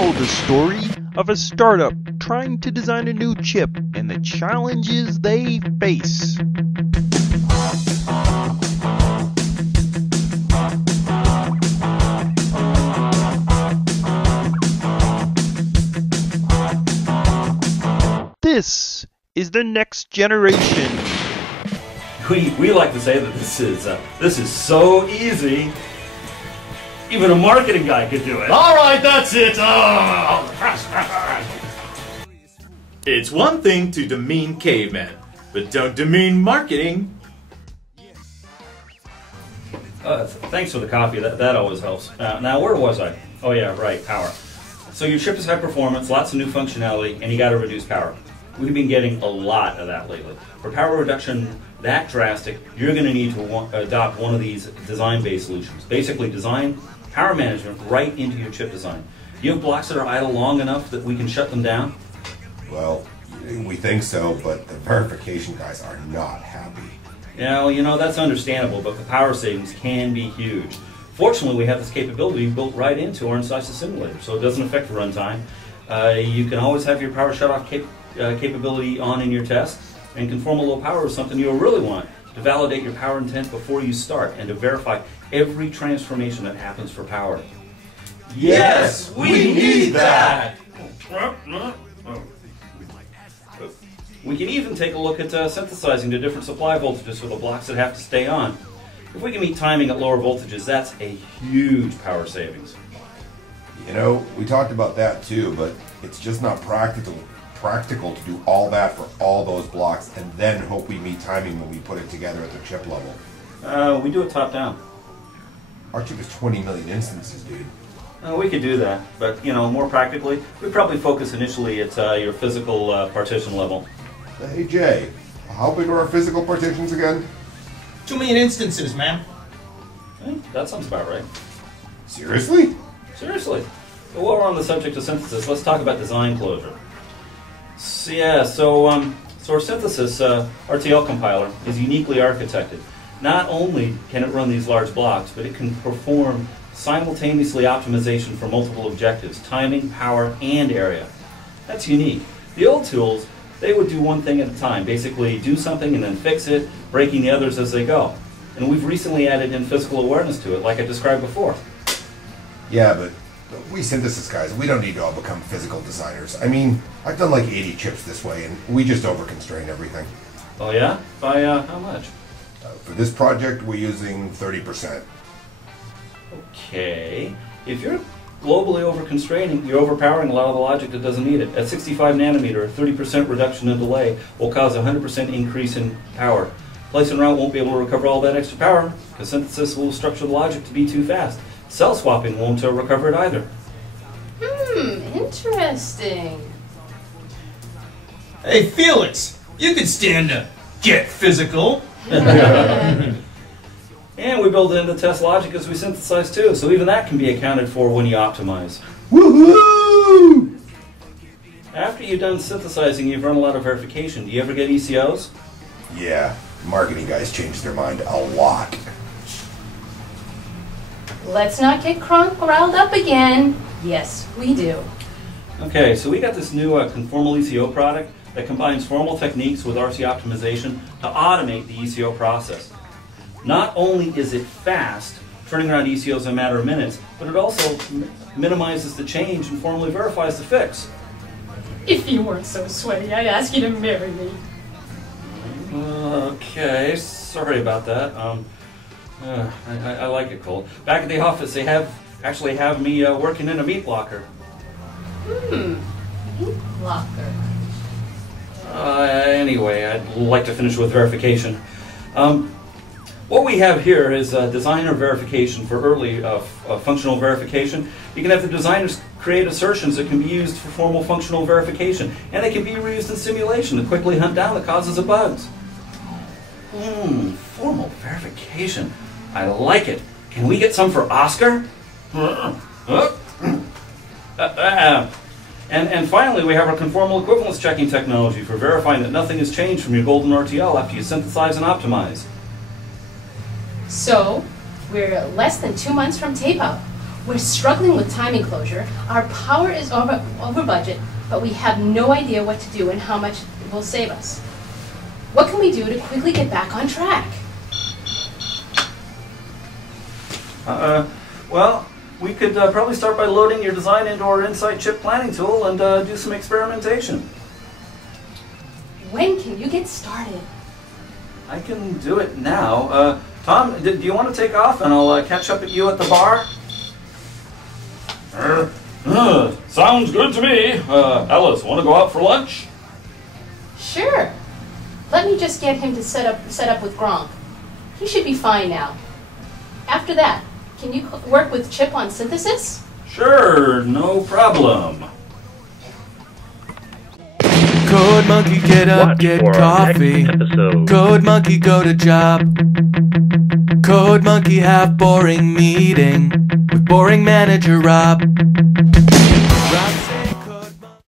know the story of a startup trying to design a new chip and the challenges they face. This is the next generation. We like to say that this is so easy, even a marketing guy could do it. All right, that's it. It's one thing to demean cavemen, but don't demean marketing. Thanks for the coffee. That always helps. Now, where was I? Oh yeah, right, power. So your chip is high performance, lots of new functionality, and you got to reduce power. We've been getting a lot of that lately. For power reduction that drastic, you're going to need to adopt one of these design-based solutions. Basically, design power management right into your chip design. Do you have blocks that are idle long enough that we can shut them down? Well, we think so, but the verification guys are not happy. Yeah, well, you know, that's understandable, but the power savings can be huge. Fortunately, we have this capability built right into our Incisive simulator, so it doesn't affect the runtime. You can always have your power shutoff capability on in your test, and conformal low power is something you'll really want to validate your power intent before you start and to verify every transformation that happens for power. Yes, we need that! We can even take a look at synthesizing to different supply voltages for the blocks that have to stay on. If we can meet timing at lower voltages, that's a huge power savings. You know, we talked about that too, but it's just not practical to do all that for all those blocks and then hope we meet timing when we put it together at the chip level. We do it top down. Our chip is 20 million instances, dude. We could do that, but you know, more practically, we'd probably focus initially at your physical partition level. Hey Jay, how big are our physical partitions again? 2 million instances, ma'am. That sounds about right. Seriously? Seriously. But while we're on the subject of synthesis, let's talk about design closure. So our synthesis RTL compiler is uniquely architected. Not only can it run these large blocks, but it can perform simultaneously optimization for multiple objectives, timing, power, and area. That's unique. The old tools, they would do one thing at a time, basically do something and then fix it, breaking the others as they go. And we've recently added in physical awareness to it, like I described before. Yeah, but we synthesis guys, we don't need to all become physical designers. I mean, I've done like 80 chips this way, and we just over-constrain everything. Oh yeah? By how much? For this project, we're using 30%. Okay. If you're globally over-constraining, you're overpowering a lot of the logic that doesn't need it. At 65 nanometer, a 30% reduction in delay will cause a 100% increase in power. Place and route won't be able to recover all that extra power, because synthesis will structure the logic to be too fast. Cell swapping won't recover it either. Interesting. Hey, Felix, you can stand to get physical. And we build in the test logic as we synthesize too, so even that can be accounted for when you optimize. Woohoo! After you've done synthesizing, you've run a lot of verification. Do you ever get ECOs? Yeah, marketing guys change their mind a lot. Let's not get Gronk riled up again. Yes, we do. Okay, so we got this new conformal ECO product that combines formal techniques with RC optimization to automate the ECO process. Not only is it fast, turning around ECOs in a matter of minutes, but it also minimizes the change and formally verifies the fix. If you weren't so sweaty, I'd ask you to marry me. Okay, sorry about that. I like it cold. Back at the office, they actually have me working in a meat locker. Meat locker. Anyway, I'd like to finish with verification. What we have here is designer verification for early functional verification. You can have the designers create assertions that can be used for formal functional verification, and they can be reused in simulation to quickly hunt down the causes of bugs. Formal verification. I like it. Can we get some for Oscar? And finally, we have our conformal equivalence checking technology for verifying that nothing has changed from your golden RTL after you synthesize and optimize. So, we're less than 2 months from tape out. We're struggling with time enclosure. Our power is over budget, but we have no idea what to do and how much it will save us. What can we do to quickly get back on track? Well, we could probably start by loading your design into our Insight chip planning tool and do some experimentation. When can you get started? I can do it now. Tom, do you want to take off and I'll catch up at you at the bar? Sounds good to me. Alice, want to go out for lunch? Sure. Let me just get him to set up with Gronk. He should be fine now. After that, can you work with Chip on synthesis? Sure, no problem. Code Monkey, get up, Watch get for our coffee. next episode. Code Monkey, go to job. Code Monkey, have boring meeting with boring manager Rob.